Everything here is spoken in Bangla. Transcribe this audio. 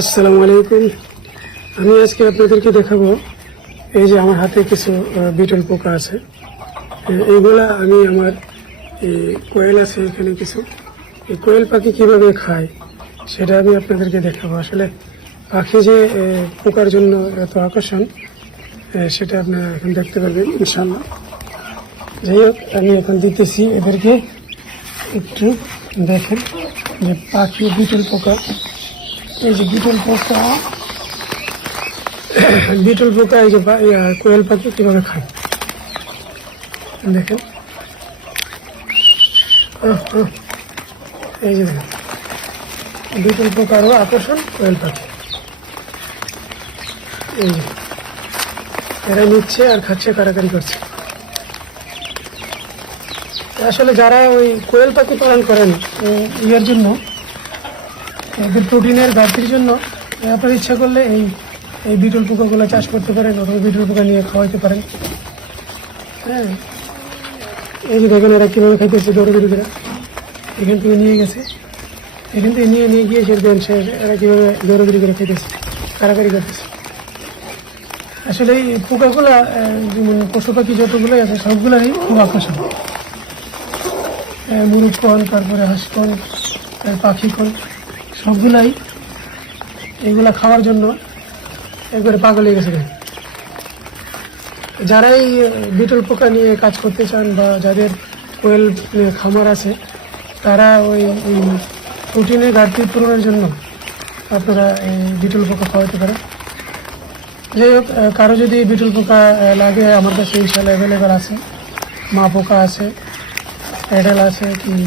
আসসালামু আলাইকুম। আমি আজকে আপনাদেরকে দেখাবো, এই যে আমার হাতে কিছু বিটল পোকা আছে। এইগুলা আমি আমার এই কোয়েল আছে এখানে কিছু। এই কোয়েল পাখি কীভাবে খায়, সেটা আমি আপনাদেরকে দেখাবো। আসলে পাখি যে পোকার জন্য এত আকর্ষণ সেটা আপনারা এখন দেখতে পারবেন ইনশাল্লাহ যাই হোক, আমি এখন দিতেছি এদেরকে। একটু দেখেন যে পাখি বিটল পোকা এই যে বিটল পোকা বিটল পোকা এই যে কোয়েল পাখি কীভাবে খায়। দেখেন। এই যে দেখেন। বিটল পোকারও আকর্ষণ, কোয়েল পাখি। এই যে। এরা নিচ্ছে আর খাচ্ছে, কারাকারি করছে। আসলে যারা ওই কোয়েল পাখি পালন করেন ইয়ের জন্য এদের প্রোটিনের ঘাটতির জন্য আপনার ইচ্ছা করলে এই এই বিটল পোকাগুলো চাষ করতে পারেন অথবা বিটল পোকা নিয়ে খাওয়াইতে পারেন। হ্যাঁ। এই যে দেখেন এরা কীভাবে খাইতেছে দৌড়ে করে। এখান থেকে নিয়ে গেছে। এখান থেকে নিয়ে নিয়ে গিয়ে দেন সে এরা কীভাবে দৌড়ে করে খাইতেছে, কারাকারি করতেছে। আসলে এই পোকাগুলা যেমন পশু পাখি যতগুলোই আছে, সবগুলোরই খুব আকর্ষণ কন তারপরে হাঁসকন পাখি কন সবগুলাই এগুলা খাওয়ার জন্য একবারে পাগল হয়ে গেছে যারাই বিটল পোকা নিয়ে কাজ করতে চান বা যাদের কোয়েল খামার আছে, তারা ওই প্রোটিনের ঘাটতি পূরণের জন্য আপনারা এই বিটল পোকা খাওয়াতে পারেন। যাই হোক কারও যদি বিটল পোকা লাগে, আমার কাছে ইনশাল্লাহ অ্যাভেলেবেল আছে। মা পোকা আছে প্যাডেল আছে কি